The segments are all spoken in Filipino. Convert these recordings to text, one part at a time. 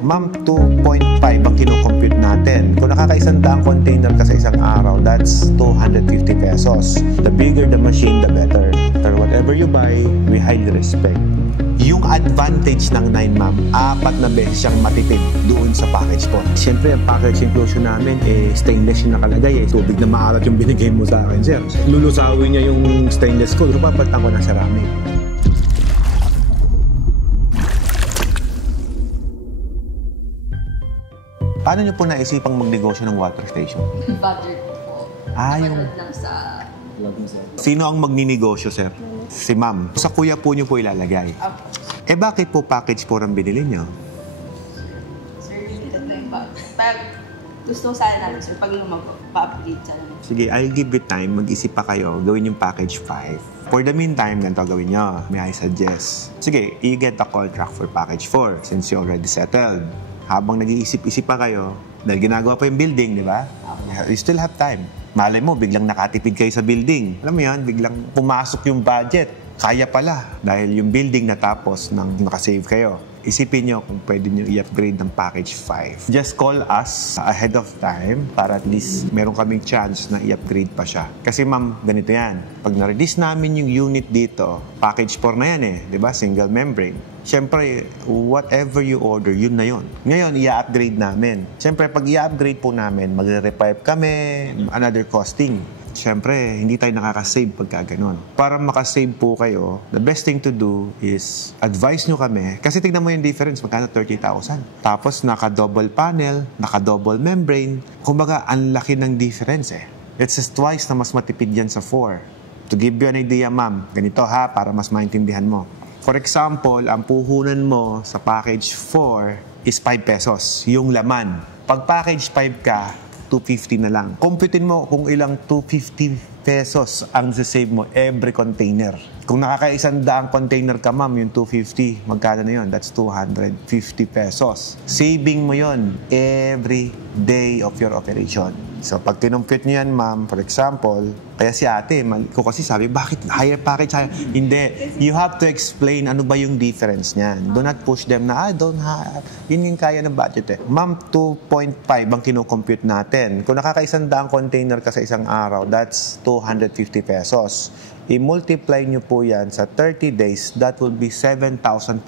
Ma'am, 2.5 ang kinocompute natin. Kung nakaka-100 container ka sa isang araw, that's 250 pesos. The bigger the machine, the better. Pero whatever you buy, we highly respect. Yung advantage ng 9, ma'am, 4 na beses siyang matipid doon sa package po. Siyempre, ang package inclusion namin, stainless yung nakalagay. Tubig na maalat yung binigay mo sa akin, sir. Lulusawin niya yung stainless ko. Papalitan ko ng ceramic. Paano niyo po naisipang magnegosyo ng water station? Budget po. Yung... lang sa... Sino ang magninegosyo, sir? Si ma'am. Sa kuya po niyo po ilalagay. Bakit po package 4 ang binili niyo? Sir, limited time pa. Gusto sana namin, sir, pag mag-upgrade sana. Sige, I'll give it time. Mag-isip pa kayo. Gawin yung package 5. For the meantime, ganito gawin niyo. May I suggest? Sige, you get the contract for package 4 since you already settled. Habang nag-iisip-isip pa kayo, dahil ginagawa pa yung building, di ba? You still have time. Malay mo, biglang nakatipid kayo sa building. Alam mo yan, biglang pumasok yung budget. Kaya pala, dahil yung building natapos nang nakasave kayo. Isipin nyo kung pwede nyo i-upgrade ng package 5. Just call us ahead of time para at least meron kaming chance na i-upgrade pa siya. Kasi ma'am, ganito yan. Pag na-release namin yung unit dito, package 4 na yan di ba? Single membrane. Siyempre, whatever you order, yun na yun. Ngayon, i-upgrade namin. Siyempre, pag i-upgrade po namin, magre-repipe kami, another costing. Siyempre, hindi tayo nakakasave pagka ganun. Para makasave po kayo, the best thing to do is advise nyo kami. Kasi tignan mo yung difference, magkano 30,000. Tapos, naka-double panel, naka-double membrane. Kumbaga, ang laki ng difference It's just twice na mas matipid yan sa 4. To give you an idea, ma'am, ganito para mas maintindihan mo. For example, ang puhunan mo sa package 4 is 5 pesos, yung laman. Pag package 5 ka, 250 na lang. Computein mo kung ilang 250 pesos ang save mo every container. Kung nakaka-100 container ka, ma'am, yung 250, magkano na yun? That's 250 pesos. Saving mo yon every day of your operation. So, pag kinumpute niyo yan, ma'am, for example, kaya si ate, ko kasi sabi, bakit higher package? Hindi. You have to explain ano ba yung difference niyan. Do not push them na, don't have. Yun yung kaya ng budget Ma'am, 2.5 ang kinukompute natin. Kung nakaka-100 container ka sa isang araw, that's 250 pesos. I-multiply nyo po yan sa 30 days, that will be 7,500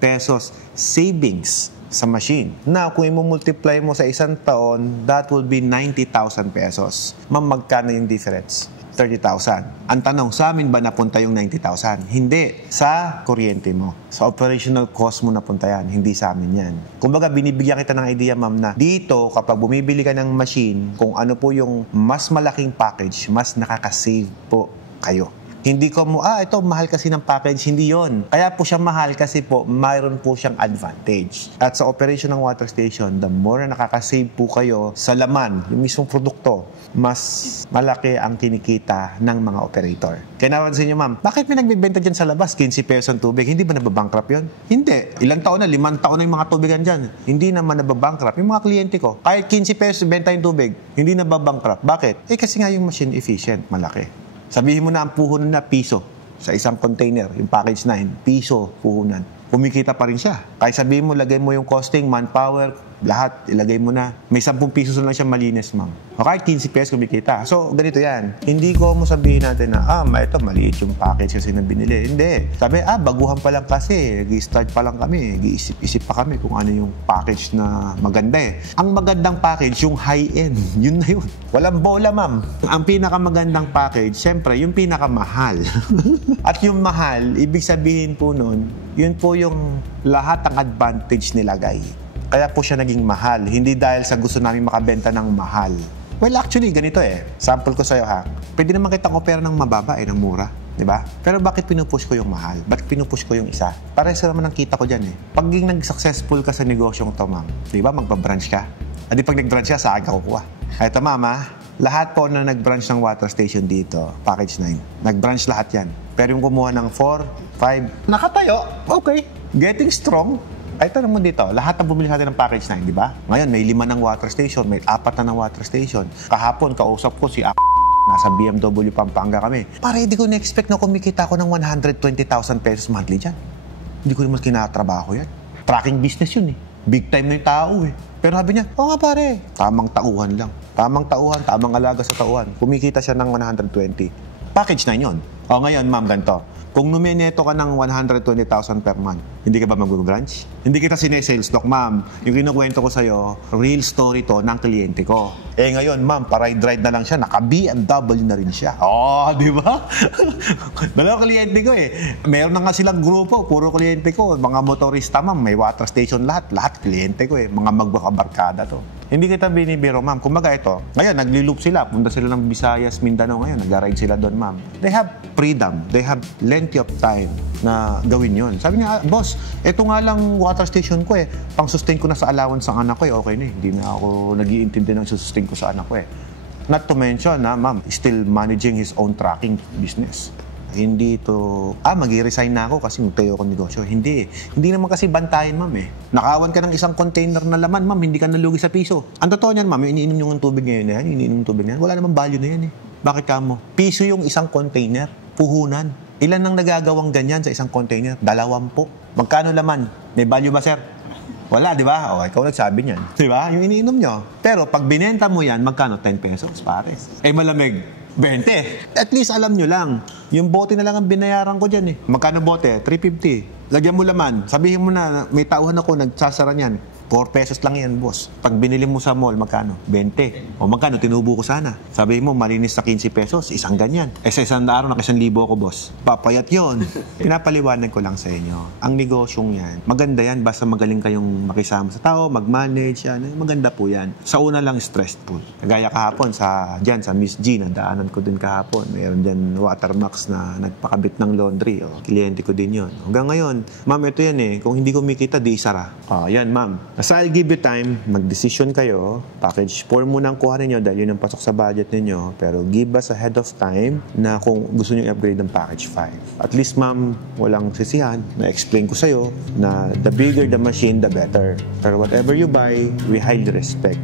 pesos savings sa machine. Now, kung i-multiply mo sa isang taon, that will be 90,000 pesos. Ma'am, magkano yung difference? 30,000. Ang tanong, sa amin ba napunta yung 90,000? Hindi. Sa kuryente mo. Sa operational cost mo napunta yan. Hindi sa amin yan. Kumbaga, binibigyan kita ng idea, ma'am, na dito, kapag bumibili ka ng machine, kung ano po yung mas malaking package, mas nakaka-save po kayo. Hindi ko mo, ito, mahal kasi ng package. Hindi yon. Kaya po siya mahal kasi po, mayroon po siyang advantage. At sa operation ng water station, the more na nakakasave po kayo sa laman, yung mismong produkto, mas malaki ang kinikita ng mga operator. Kaya napansin nyo, ma'am, bakit may nagbibenta dyan sa labas? 15 pesos ang tubig. Hindi ba nababankrupt yun? Hindi. Ilang taon na? 5 taon na yung mga tubigan dyan. Hindi naman nababankrupt. Yung mga kliyente ko, kahit 15 pesos benta yung tubig, hindi nababankrupt. Bakit? Kasi nga yung machine efficient, malaki. Sabihin mo na ang puhunan na piso sa isang container, yung package 9, piso puhunan. Kumikita pa rin siya. Kaya sabihin mo, lagay mo yung costing, manpower, lahat, ilagay mo na. May 10 pisos na lang siya malinis, ma'am. O kahit 15 pesos kumikita. So, ganito yan. Hindi ko mo sabihin natin na, ito, maliit yung package kasi na binili. Hindi. Sabi, baguhan pa lang kasi. Nag-start pa lang kami. Nag-iisip pa kami kung ano yung package na maganda Ang magandang package, yung high-end. Yun na yun. Walang bola, ma'am. Ang pinakamagandang package, syempre, yung pinakamahal. At yung mahal, ibig sabihin po nun, yun po yung lahat ng advantage nilagay. Kaya po siya naging mahal. Hindi dahil sa gusto namin makabenta ng mahal. Well, actually, ganito Sample ko sa'yo Pwede naman kitang opera ng mababa ng mura. Diba? Pero bakit pinupush ko yung mahal? Bakit pinupush ko yung isa? Parehas naman ang kita ko dyan Pag nag-successful ka sa negosyong to, ma'am, diba, magpa-branch ka? Adi pag nag-branch ka, saan ka kukuha? Ito, mama, lahat po na nag-branch ng water station dito, package 9, nag-branch lahat yan. Pero yung kumuha ng 4, 5, nakatayo, okay. Getting strong. Ay, tanong mo dito, lahat ng bumili natin ng package 9, di ba? Ngayon, may 5 ng water station, may 4 na ng water station. Kahapon, kausap ko si nasa BMW Pampanga kami. Para hindi ko na-expect na kumikita ko ng 120,000 pesos monthly dyan. Hindi ko naman kinatrabaho yan. Tracking business yun Big time na yung tao eh. Pero sabi niya, oo nga pare, tamang tauhan lang. Tamang tauhan, tamang alaga sa tauhan. Kumikita siya ng 120. Package na yun. O ngayon, ma'am, ganito. Kung numineto ka ng 120,000 per month, hindi ka ba mag-branch? Hindi kita sinesales talk, ma'am. Yung kinukwento ko sa'yo, real story to ng kliyente ko. Eh ngayon, ma'am, pa-ride-ride na lang siya, naka-BMW na rin siya. Oh, di ba? Dalawa kliyente ko eh. Meron na nga silang grupo, puro kliyente ko. Mga motorista, ma'am, may water station lahat. Lahat kliyente ko eh. Mga magbabarkada to. Hindi kita binibiro, ma'am. Kumbaga ito, ngayon, nagli-loop sila. Punta sila ng Visayas, Mindanao ngayon. Nag-ride sila doon, ma'am. They have freedom. They have plenty of time na gawin yon. Sabi niya, boss, eto nga lang water station ko eh. Pang-sustain ko na sa allowance ng anak ko eh. Okay na eh. Hindi na ako nag-iintindi ng sustain ko sa anak ko eh. Not to mention na, ma'am, still managing his own trucking business. Hindi to, mag-resign na ako kasi magtayo ako negosyo. Hindi. Hindi naman kasi bantayan, ma'am eh. Nakawan ka ng isang container na laman, ma'am, hindi ka nalugi sa piso. Ang totoo niyan, ma'am, yung iniinom yung tubig ngayon yan, iniinom yung tubig ngayon, wala namang value na yan eh. Bakit ka mo? Piso yung isang container, puhunan. Ilan nang nagagawang ganyan sa isang container? 20. Magkano laman? May value ba, sir? Wala, di ba? O, ikaw nagsabi niyan. Di ba? Yung iniinom nyo. Pero pag binenta mo yan, magkano? 10 pesos, pares. Eh, malamig. 20. At least alam nyo lang, yung bote na lang ang binayaran ko dyan eh. Magkano bote? 350. Lagyan mo laman. Sabihin mo na, may tauhan ako, nagsasara niyan. 4 pesos lang yan, boss. Pag binili mo sa mall, magkano? 20. O magkano? Tinubo ko sana. Sabihin mo, malinis sa 15 pesos, isang ganyan. Eh sa isang araw, na 1,000 ko, boss. Papayat yon. Pinapaliwanag ko lang sa inyo. Ang negosyong yan, maganda yan, basta magaling kayong makisama sa tao, mag-manage yan. Maganda po yan. Sa una lang, stressful. Kagaya kahapon, sa Miss G, nadaanan ko din kahapon. Mayroon dyan Watermax na nagpakabit ng laundry. O, kliyente ko din yon. Hanggang ngayon, ma'am, ito yan eh. Kung hindi kumikita, di isara. O, yan, ma'am. As I'll give you time, mag-decision kayo. Package 4 muna ang kuha ninyo dahil yun ang pasok sa budget ninyo. Pero give us ahead of time na kung gusto nyo i-upgrade ng package 5. At least, ma'am, walang sisihan. Na-explain ko sa'yo na the bigger the machine, the better. Pero whatever you buy, we highly respect.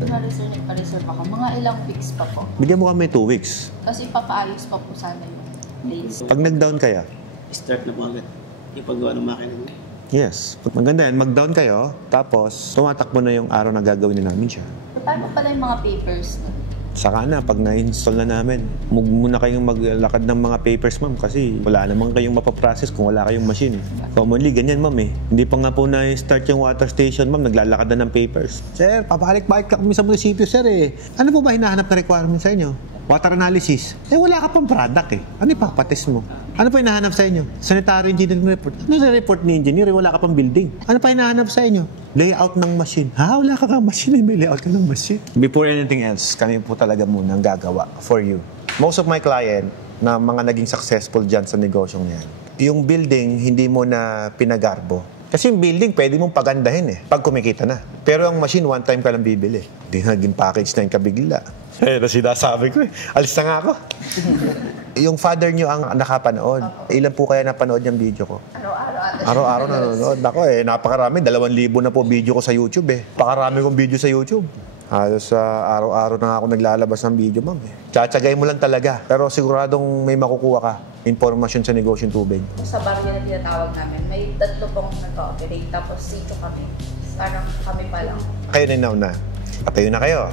Kunwari sir, nagpa-reserve ako. Mga ilang weeks pa po. Bigyan mo kami 2 weeks. Kasi papaayos pa po sana yung place. Pag nag-down kaya? Start na po agad yung paggawa ng makina mo. Yes. Maganda yan. Mag-down kayo, tapos tumatakbo na yung araw na gagawin na namin siya. Paano pala yung mga papers na? Saka na, pag na-install na namin, huwag muna kayong maglakad ng mga papers, ma'am, kasi wala naman kayong mapaprocess kung wala kayong machine. Commonly, ganyan, ma'am eh. Hindi pa nga po na-start yung water station, ma'am, naglalakad na ng papers. Sir, papalik-balik ka kami sa munisipyo, sir eh. Ano po ba hinahanap na requirement sa inyo? Water analysis. Eh, wala ka pang product eh. Ano ipapates mo? Ano pa hinahanap sa inyo? Sanitary engineering report. Ano sa report ni engineer? Wala ka pang building. Ano pa hinahanap sa inyo? Layout ng machine. Ha? Wala ka kang machine eh. May layout ka ng machine. Before anything else, kami po talaga muna ang gagawa for you. Most of my client na mga naging successful dyan sa negosyong yan, yung building, hindi mo na pinagarbo. Kasi yung building, pwede mong pagandahin eh, pag kumikita na. Pero ang machine, one time ka lang bibili. Hindi naging package na yung kabigla. Eh, sinasabi ko eh. Alis na nga ako. Yung father nyo ang nakapanood. Ilan po kaya napanood yung video ko? Araw-araw nanonood. Ako eh, napakarami. 2,000 na po video ko sa YouTube eh. Pakarami kong video sa YouTube. Halos araw-araw na ako naglalabas ng video, ma'am eh. Tsatsagay mo lang talaga. Pero siguradong may makukuha ka. Informasyon sa negosyong tubig. Sa barya na tinatawag namin, may 3 pong nag-ooperate. Tapos 6 kami. Parang kami pa lang. Kayo na. Patayo na kayo.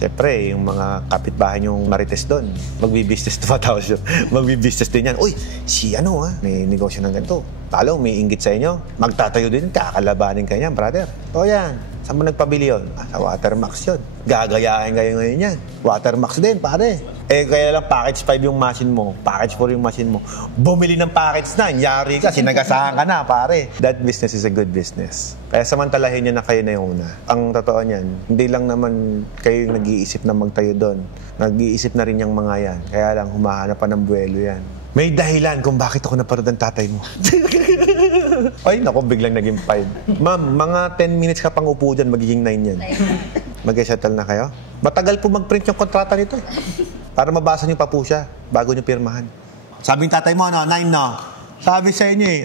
Siyempre, yung mga kapitbahay yung marites doon, magbi-business na matawag siya. Magbi-business din yan. Uy, si ano ha, may negosyo ng ganito. Talo, may inggit sa inyo. Magtatayo din, kakalabanin kayo yan, brother. O yan, saan mo nagpabili yun? Sa Watermax yun. Gagayahin kayo ngayon yan. Watermax din, pare. Eh, kaya lang package 5 yung machine mo, package 4 yung machine mo. Bumili ng package 9, yari ka, sinagasahan ka na, pare. That business is a good business. Kaya samantalahin nyo na kayo na yung una. Ang totoo niyan, hindi lang naman kayo yung nag-iisip na magtayo doon. Nag-iisip na rin yung mga yan. Kaya lang, humahanap pa ng buwelo yan. May dahilan kung bakit ako naparod ng tatay mo. Ay, naku, biglang naging 5. Ma'am, mga 10 minutes ka pang upo dyan, magiging 9 yan. Mag-settle na kayo? Matagal po mag-print yung kontrata nito. Para mabasa niyo pa po siya bago niyo pirmahan. Sabi ng tatay mo, no? 9, no? Sabi sa inyo eh,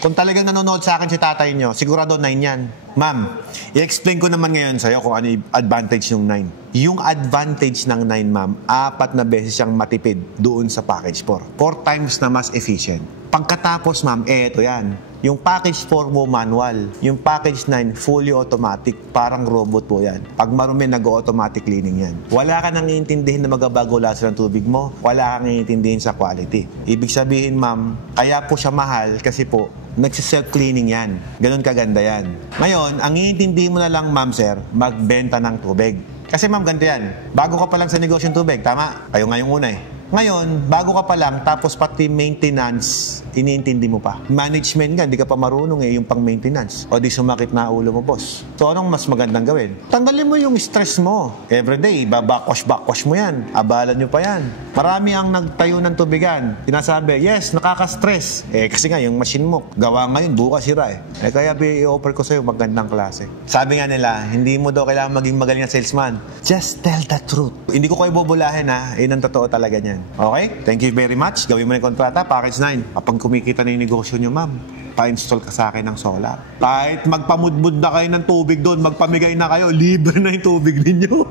kung talagang nanonood sa akin si tatay niyo, sigurado 9 yan. Ma'am, i-explain ko naman ngayon sa'yo kung ano yung advantage ng 9. Yung advantage ng 9, ma'am, 4 na beses siyang matipid doon sa package 4. 4 times na mas efficient. Pagkatapos, ma'am, eto yan. Yung package 4 mo manual. Yung package 9 fully automatic. Parang robot po yan. Pag marumi, nag-automatic cleaning yan. Wala ka nang iintindihin na magabago lasa ng tubig mo. Wala kang iintindihin sa quality. Ibig sabihin, ma'am, kaya po siya mahal kasi po, nagsiself-cleaning yan. Ganun kaganda yan. Ngayon, ang iintindihin mo na lang, ma'am, sir, magbenta ng tubig. Kasi ma'am, ganito yan. Bago ka pa lang sa negosyong tubig, tama? Kayo ngayong una eh. Ngayon, bago ka pa lang, tapos pati maintenance, iniintindi mo pa. Management nga, hindi ka pa marunong yung pang-maintenance. O di sumakit na ulo mo, boss. So, anong mas magandang gawin? Tanggalin mo yung stress mo. Everyday, backwash mo yan. Abalan nyo pa yan. Marami ang nagtayo ng tubigan. Sinasabi, yes, nakaka-stress. Kasi nga, yung machine mo, gawa ngayon, bukas sira kaya i-offer ko sa'yo magandang klase. Sabi nga nila, hindi mo daw kailangan maging magaling na salesman. Just tell the truth. Hindi ko kayo bubulahin Yun ang totoo talaga niyan. Okay? Thank you very much. Gawin mo na yung kontrata, package 9. Kapag kumikita na yung negosyo nyo, ma'am, pa-install ka sa akin ng solar. Kahit magpamudbud na kayo ng tubig doon, magpamigay na kayo, libre na yung tubig ninyo.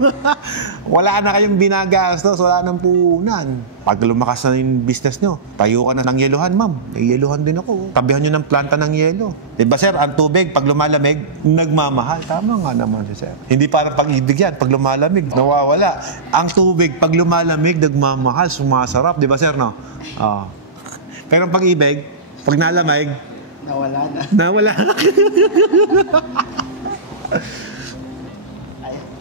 Wala na kayong binagastos, wala nang puhunan. Pag lumakas na yung business nyo, tayo ka na ng yeluhan, ma'am. May yeluhan din ako. Tabihan nyo ng planta ng yelo. Diba, sir, ang tubig, pag lumalamig, nagmamahal. Tama nga naman si sir. Hindi parang pag-ibig yan. Pag lumalamig, nawawala. Ang tubig, pag lumalamig, nagmamahal, sumasarap. Diba, sir, no? Pero ang pag-ibig, pag nalamig, Nawala na. nawala.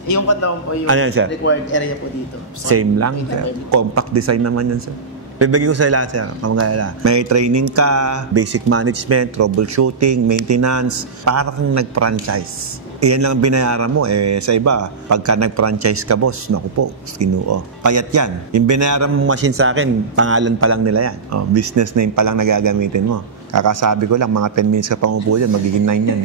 Yung kataon po, yung Ano yan, sir? required area po dito. Same lang, sir. Compact design naman yan, sir. Bibigay ko sa lahat, sir. Pamagala. May training ka, basic management, troubleshooting, maintenance. Parang nag-franchise. Iyan lang binayaran mo. Sa iba, pagka nag-franchise ka, boss, naku po, kinuo. Payat yan. Yung binayaran mo machine sa akin, pangalan pa lang nila yan. Business name pa lang nagagamitin mo. Kakasabi ko lang, mga 10 minutes ka pang upo dyan, magiging 9 yan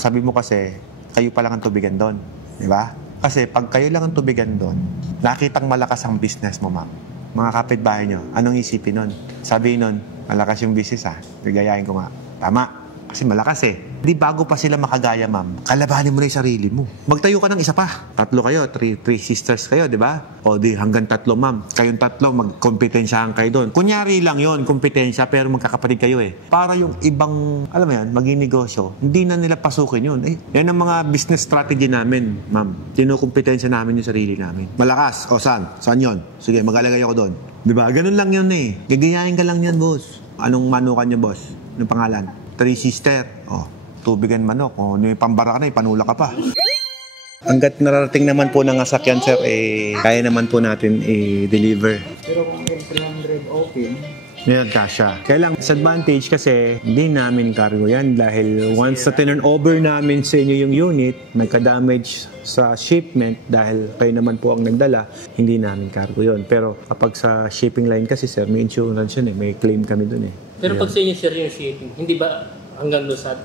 Sabi mo kasi, kayo pa lang ang tubigan doon. Di ba? Kasi pag kayo lang ang tubigan doon, nakitang malakas ang business mo, ma'am. Mga kapitbahay nyo, anong isipin nun? Sabihin nun, malakas yung business Bigayain ko nga. Tama. Kasi malakas Di bago pa sila makagaya, ma'am, kalabanin mo na yung sarili mo. Magtayo ka ng isa pa. 3 kayo, 3 sisters kayo, di ba? O di hanggang 3, ma'am. Kayong 3, magkompetensyahan kayo doon. Kunyari lang yon, kompetensya, pero magkakapatid kayo Para yung ibang, alam mo yan, maging negosyo, hindi na nila pasukin yun. Yan ang mga business strategy namin, ma'am. Kinukompetensya namin yung sarili namin. Malakas. O saan? Saan yun? Sige, mag-alagay ako doon. Di ba? Ganun lang yun Gagayahin ka lang yan, boss. Anong manukan niyo, boss? Anong pangalan? 3 sister. Tubigan manok. Ano yung pambara ka na, ipanula ka pa. Hanggat nararating naman po ng sasakyan, sir, kaya naman po natin i-deliver. Pero kung L300 open, Ngayon, kasha. Kaya lang, disadvantage kasi hindi namin cargo yan dahil once na turn over namin sa inyo yung unit, nagka-damage sa shipment dahil kayo naman po ang nagdala, hindi namin cargo yon. Pero kapag sa shipping line kasi, sir, may insurance yun may claim kami dun Pero pag sa inyo, sir, yung shipping, hindi ba hanggang doon sa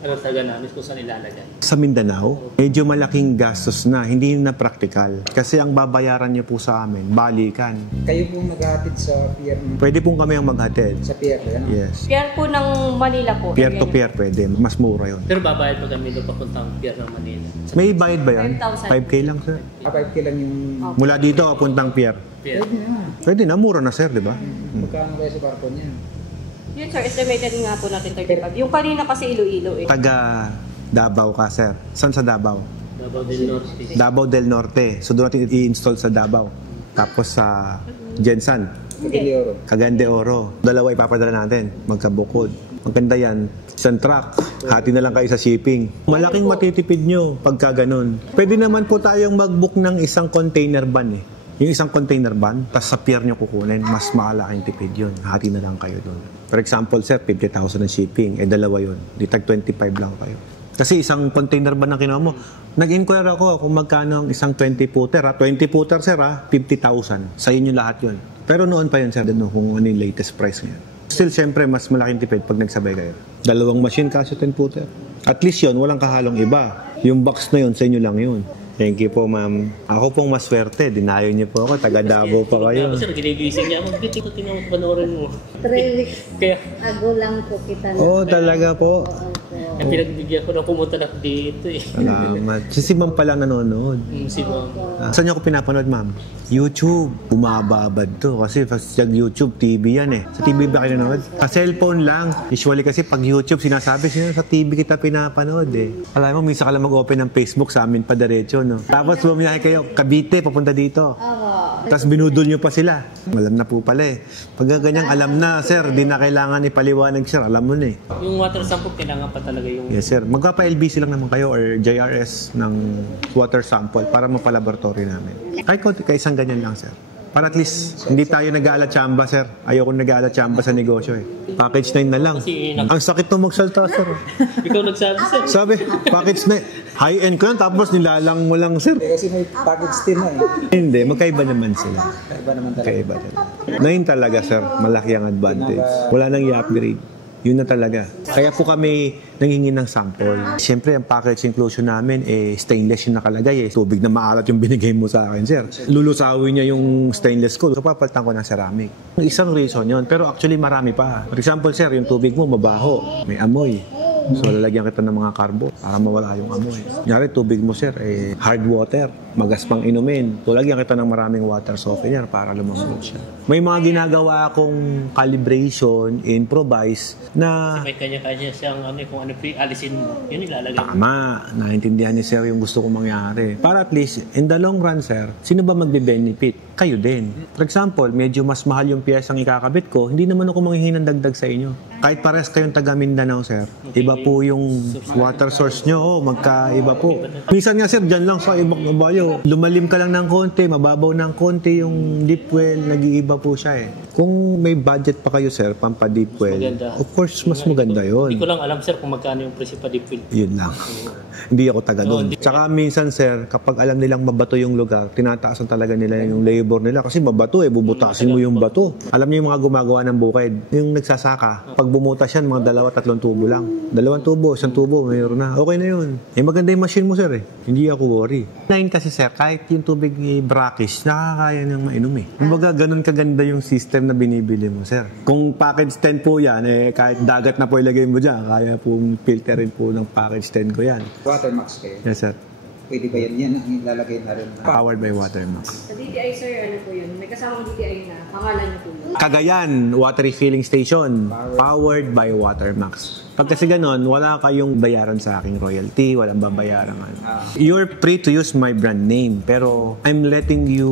taga namin kung saan ilalagay? Sa Mindanao, medyo malaking gastos na, hindi na practical. Kasi ang babayaran niyo po sa amin, balikan. kayo pong naghahatid sa pier. Pwede pong kami ang maghatid. Sa pier, ano? Yes. Pier po ng Manila po. Pier to pier pwede. Mas mura yun. Pero babayad pa kami doon papuntang pier ng Manila. May bayad ba yan? 5,000. 5K lang, sir. 5K lang yung... Mula dito, papuntang pier. Pier. Pwede na. Pwede na, mura na, sir, di ba? Magkano kayo sa barko niya? Yun sir, estimated nga po natin 35. Yung kanina kasi Iloilo Taga Davao ka, sir. Saan sa Davao? Davao del Norte. Davao del Norte. So, doon natin i-install sa Davao. Tapos sa Jensan, Cagaglioro. Cagayan de Oro. Dalawa ipapadala natin. Magkabukod. Maganda yan. Isang truck. Hati na lang kayo sa shipping. Malaking matitipid nyo pagka ganun. Pwede naman po tayong mag-book ng isang container van Yung isang container van, tapos sa pier nyo kukunin, mas malaking tipid yun. Hati na lang kayo doon. For example, sir, 50,000 ang shipping. Dalawa yun. Di tag 25 lang kayo. Kasi isang container van na kinuha mo, nag-inquire ako kung magkano ang isang 20-footer. 20-footer, sir, 50,000. Sa inyo lahat yun. Pero noon pa yun, sir, kung ano yung latest price ngayon. Still, syempre, mas malaking tipid pag nagsabay kayo. Dalawang machine kasi 10-footer. At least yun, walang kahalong iba. Yung box na yun, sa inyo lang yun. Thank you po, ma'am. Ako pong maswerte. Dinayo niyo po ako. Taga Davao pa kayo. Sir, ginigising niya ako. Bakit ito tinawag panoorin mo? 3 weeks Kaya, ago lang po kita na. Oo, talaga po. kaya pinagbigyan ko na pumunta na dito eh. Salamat. Si ma'am pa lang nanonood. Si ma'am. Saan niyo ako pinapanood, ma'am? YouTube. Bumababad to. Kasi sa YouTube, TV yan eh. Sa TV ba kayo nanonood? Sa cellphone lang. Usually kasi pag YouTube, sinasabi sa TV kita pinapanood eh. Alam mo, minsan ka lang mag-open ng Facebook sa amin pa diretso, no? Tapos bumiyahe kayo, Cavite, papunta dito. Tapos binudol nyo pa sila. Alam na po pala eh. Pag ganyang alam na, sir, di na kailangan ipaliwanag, sir. Alam mo na eh. Yung water sample, kailangan pa talaga yung... Yes, sir. Magpapa-LBC lang naman kayo or JRS ng water sample para mapalaboratory namin. Kahit isang ganyan lang, sir. Para at least, hindi tayo nag-aalatsamba, sir. Ayoko nag-aalatsamba sa negosyo eh. Package 9 na lang. Ang sakit to magsalta, sir. Ikaw nagsabi, sir. Sabi, package 9. High-end ko yan, tapos nilalang mo lang, sir. Kasi may package din na eh. Hindi, magkaiba naman sila. Iba naman talaga. Magkaiba talaga. 9 talaga, sir. Malaki ang advantage. Wala nang i-upgrade. Yun na talaga. Kaya po kami nanghingi ng sample. Siyempre, ang package inclusion namin, stainless yung nakalagay. Tubig na maalat yung binigay mo sa akin, sir. Lulusawin niya yung stainless ko. Kapapalitan ko ng ceramic. Isang reason yun. Pero actually, marami pa. For example, sir, yung tubig mo mabaho. May amoy. So, lalagyan kita ng mga karbo para mawala yung amoy. Kunyari, tubig mo, sir, hard water. Magaspang inumin. So, lagyan kita ng maraming water softener para lumambot siya. May mga ginagawa akong calibration, improvise, na... May kanya-kanya siyang kung ano alisin mo. Yun ilalagay mo. Tama. Naintindihan ni sir yung gusto kong mangyari. Para at least, in the long run, sir, sino ba magbe-benefit? Kayo din. For example, medyo mas mahal yung piyesang ikakabit ko, hindi naman ako manghihingi ng dagdag sa inyo. Kahit pares kayong taga Mindanao, sir, iba po yung water source nyo, magkaiba po. Minsan nga, sir, dyan lang sa ibang bayo, lumalim ka lang ng konti, mababaw ng konti yung deep well, nag-iiba po siya eh. Kung may budget pa kayo, sir, pampa-deep well, maganda. of course, mas maganda yon. Hindi ko lang alam, sir, kung magkano yung presyo pa deep well. Yun lang. Hindi ako taga doon. Tsaka minsan, sir, kapag alam nilang mabato yung lugar, tinataasan talaga nila yung labor nila. Kasi mabato eh, bubutasin mo yung bato. Alam niyo yung mga gumagawa ng bukid, yung nagsasaka, pag bumutas yan, mga 2-3 tubo lang. 2 tubo, 1 tubo, mayroon na. Okay na yun. Maganda yung machine mo, sir eh. Hindi ako worry. 9 kasi, sir, kahit yung tubig ni brackish, nakakaya niyang mainom eh. Kumbaga, ganun kaganda yung system na binibili mo, sir. Kung package 10 po yan, kahit dagat na po ilagay mo dyan, kaya pong filterin po ng package 10 ko yan. Watermax kayo. Yes, sir. Pwede ba yan ang ilalagay na rin? Powered by Watermax. Sa DTI, sir, ano po yun? May kasamang DTI na pangalan niyo po yun. Cagayan Water Refilling Station, powered by Watermax. Pag kasi ganon, wala kayong bayaran sa aking royalty, walang babayaran. You're free to use my brand name, pero I'm letting you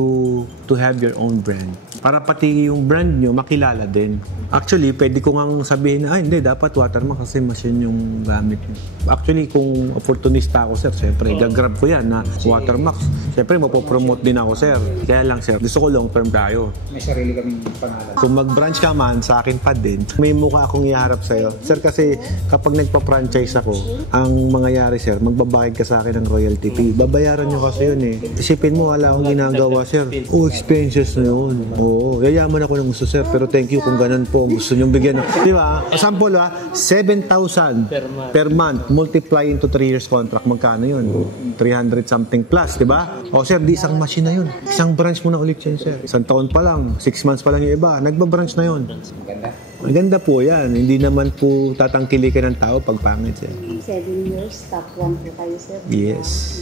to have your own brand. Para pati yung brand nyo makilala din. Actually, pwede ko ngang sabihin na, hindi, dapat Watermax kasi machine yung gamit nyo. Actually, kung opportunista ako, sir, siyempre, gagrab ko yan na Watermax. Siyempre, mapopromote din ako, sir. Kaya lang, sir, gusto ko long term tayo. May sarili kaming pangalan. Kung mag-branch ka man, sa akin pa din, may mukha akong iharap sa'yo. Sir, kasi kapag nagpa-franchise ako, ang mangyayari, sir, magbabayad ka sa akin ng royalty fee. Babayaran nyo kasi yun eh. Isipin mo, wala akong ginagawa, sir. Expenses na yun. Oo, yayaman ako ng gusto, sir. Pero thank you kung ganun po. Gusto nyo bigyan. Di ba? Sample, 7,000 per month. Multiply into 3 years contract. Magkano yun? 300 something plus, di ba? O, sir, di isang machine na yun. Isang branch mo na ulit yun, sir. Isang taon pa lang. 6 months pa lang yung iba. Nagbabranch na yun. Maganda. Maganda po yan. Hindi naman po tatangkilikan ng tao pag pangit, sir. 7 years, top 1 po kayo, sir. Yes.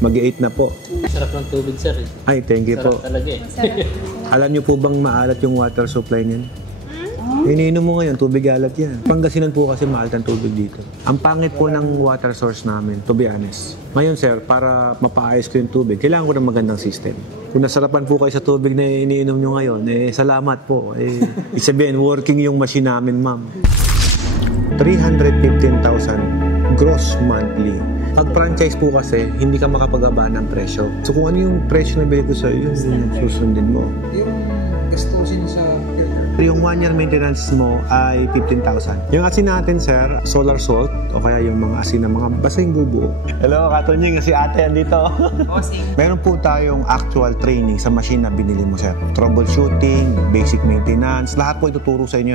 Mag-8 na po. Sarap ng tubig, sir. Ay, thank you po. Sarap talaga eh. Alam niyo po bang maalat yung water supply niyan? Iniinom mo ngayon, tubig alat yan. Pangasinan po kasi maalat ang tubig dito. Ang pangit po ng water source namin, to be honest. Ngayon, sir, para mapaayos ko yung tubig, kailangan ko ng magandang system. Kung nasarapan po kayo sa tubig na iniinom nyo ngayon, salamat po. Isabihin, working yung machine namin, ma'am. 315,000 gross monthly. Pag franchise po kasi, hindi ka makapagabaan ng presyo. So kung ano yung presyo na bili ko sa'yo, yun yung susundin mo. Yung gastusin sa filter. Yung 1-year maintenance mo ay 15,000. Yung asin natin, sir, solar salt, o kaya yung mga asin na mga basing bubuo. Hello, Katonying, si ate andito. Meron po tayong actual training sa machine na binili mo, sir. Troubleshooting, basic maintenance, lahat po ituturo sa inyo.